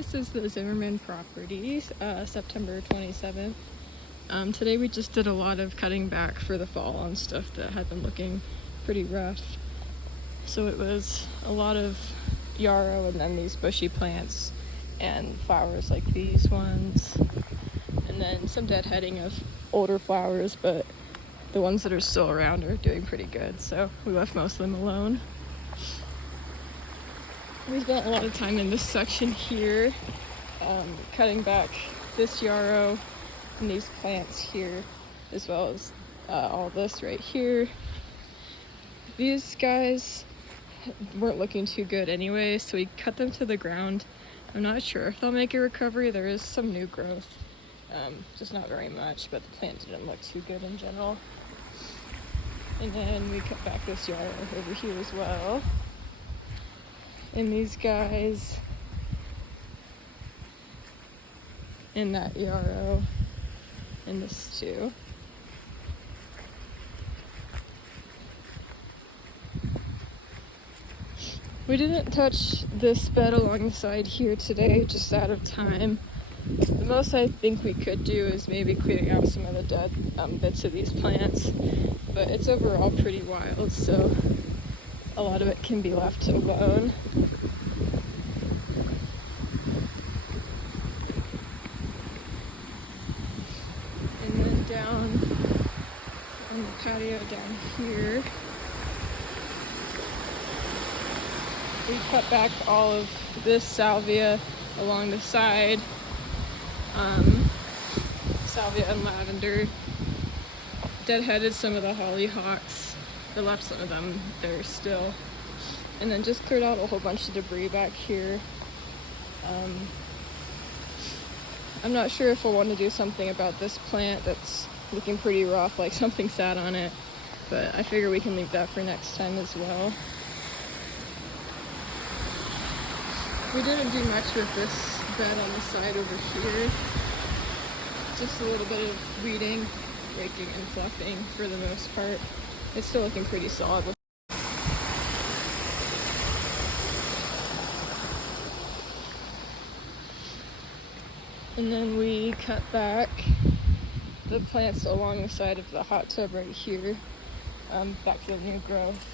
This is the Zimmerman property, September 27th. Today we just did a lot of cutting back for the fall on stuff that had been looking pretty rough. So it was a lot of yarrow and then these bushy plants and flowers like these ones. And then some deadheading of older flowers, but the ones that are still around are doing pretty good. So we left most of them alone. We spent a lot of time in this section here, cutting back this yarrow and these plants here, as well as all this right here. These guys weren't looking too good anyway, so we cut them to the ground. I'm not sure if they'll make a recovery. There is some new growth, just not very much, but the plant didn't look too good in general. And then we cut back this yarrow over here as well. And these guys in that yarrow and this too. We didn't touch this bed along the side here today, just out of time. The most I think we could do is maybe clearing out some of the dead bits of these plants, but it's overall pretty wild, so a lot of it can be left alone. And then down on the patio down here, we cut back all of this salvia along the side, salvia and lavender, deadheaded some of the hollyhocks, they left some of them there still, and then just cleared out a whole bunch of debris back here. I'm not sure if we'll want to do something about this plant that's looking pretty rough, like something sat on it, but I figure we can leave that for next time as well. We didn't do much with this bed on the side over here. Just a little bit of weeding, raking, and fluffing for the most part. It's still looking pretty solid. And then we cut back the plants along the side of the hot tub right here, back to the new growth.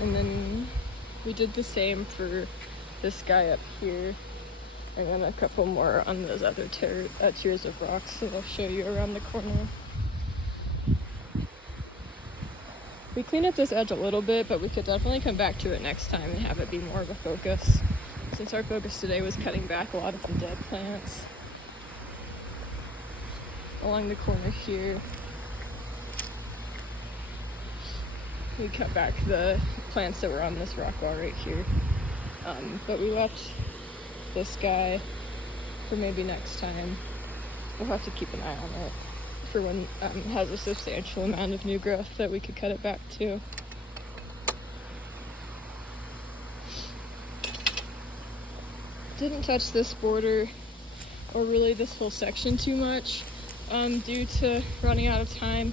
And then we did the same for this guy up here, and then a couple more on those other tiers of rocks that I'll show you around the corner. We cleaned up this edge a little bit, but we could definitely come back to it next time and have it be more of a focus, since our focus today was cutting back a lot of the dead plants. Along the corner here, we cut back the plants that were on this rock wall right here, but we left this guy for maybe next time. We'll have to keep an eye on it for when it has a substantial amount of new growth that we could cut it back to. Didn't touch this border or really this whole section too much due to running out of time.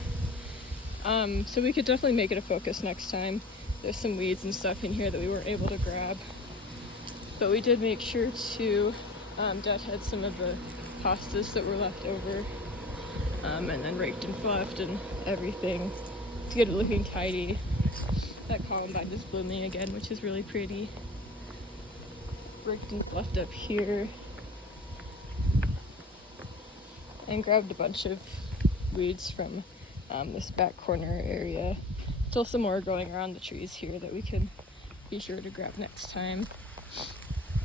So we could definitely make it a focus next time. There's some weeds and stuff in here that we weren't able to grab. But we did make sure to deadhead some of the hostas that were left over, and then raked and fluffed and everything to get it looking tidy. That columbine is blooming again, which is really pretty. Raked and fluffed up here. And grabbed a bunch of weeds from this back corner area. Still some more growing around the trees here that we can be sure to grab next time.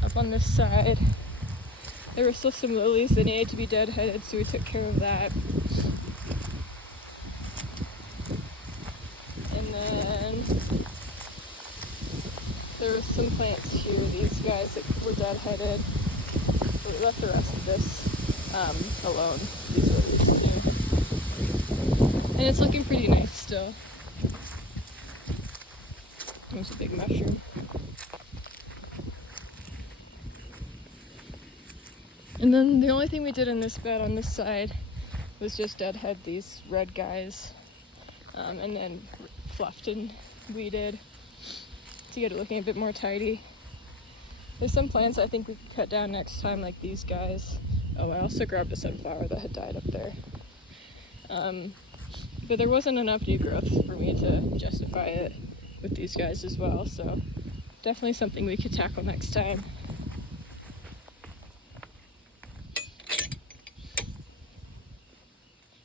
Up on this side, there were still some lilies that needed to be deadheaded, so we took care of that. And then there were some plants here, these guys that were deadheaded, so we left the rest of this alone. These lilies too. And it's looking pretty nice still. There's a big mushroom. And then the only thing we did in this bed on this side was just deadhead these red guys, and then fluffed and weeded to get it looking a bit more tidy. There's some plants I think we could cut down next time, like these guys. Oh, I also grabbed a sunflower that had died up there. But there wasn't enough new growth for me to justify it with these guys as well, so definitely something we could tackle next time.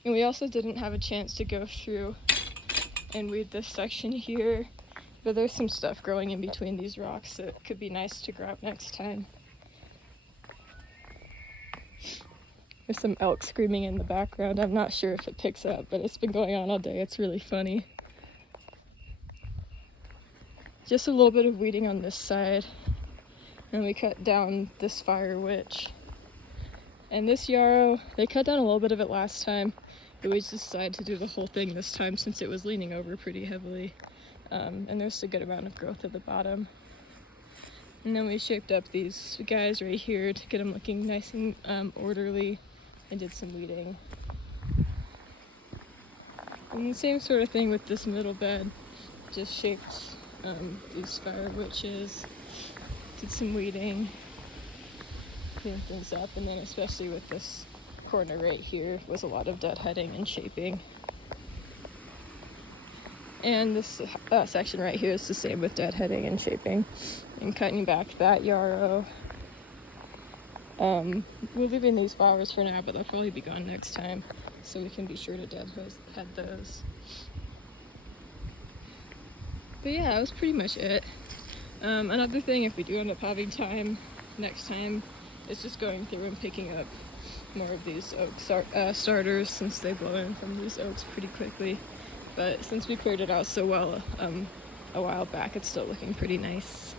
And we also didn't have a chance to go through and weed this section here, but there's some stuff growing in between these rocks that could be nice to grab next time. There's some elk screaming in the background. I'm not sure if it picks up, but it's been going on all day. It's really funny. Just a little bit of weeding on this side, and we cut down this fire witch. And this yarrow, they cut down a little bit of it last time, but we just decided to do the whole thing this time since it was leaning over pretty heavily. And there's a good amount of growth at the bottom. And then we shaped up these guys right here to get them looking nice and orderly, and did some weeding. And the same sort of thing with this middle bed. Just shaped these fire witches, did some weeding, cleaned things up, and then especially with this corner right here was a lot of deadheading and shaping. And this section right here is the same with deadheading and shaping. And cutting back that yarrow. We're leaving these flowers for now, but they'll probably be gone next time, so we can be sure to deadhead those. But yeah, that was pretty much it. Another thing, if we do end up having time next time, is just going through and picking up more of these oak starters, since they blow in from these oaks pretty quickly. But since we cleared it out so well a while back, it's still looking pretty nice.